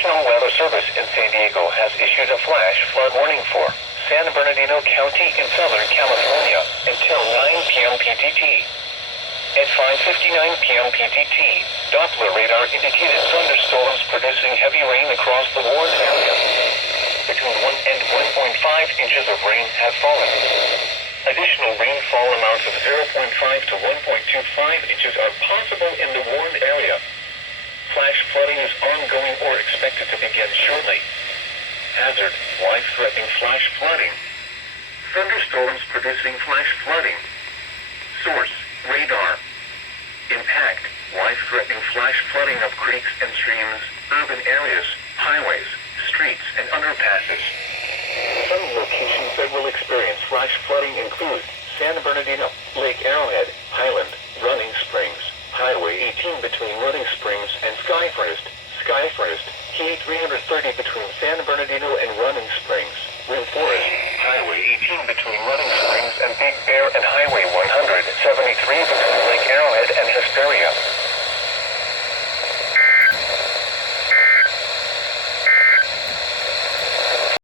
National Weather Service in San Diego has issued a flash flood warning for San Bernardino County in Southern California until 9 p.m. PDT. At 5:59 p.m. PDT, Doppler radar indicated thunderstorms producing heavy rain across the warned area. Between 1 and 1.5 inches of rain have fallen. Additional rainfall amounts of 0.5 to 1.25 inches are possible in the warned area. Flash flooding is ongoing or expected to begin shortly. Hazard: life-threatening flash flooding. Thunderstorms producing flash flooding. Source: radar. Impact: life-threatening flash flooding of creeks and streams, urban areas, highways, streets, and underpasses. Some locations that will experience flash flooding include San Bernardino, Lake Arrowhead, Highland, Running Springs, Highway 18 between Running Springs and Skyforest, Key 330 between San Bernardino and Running Springs, Rimforest, Highway 18 between Running Springs and Big Bear, and Highway 173 between Lake Arrowhead and Hesperia.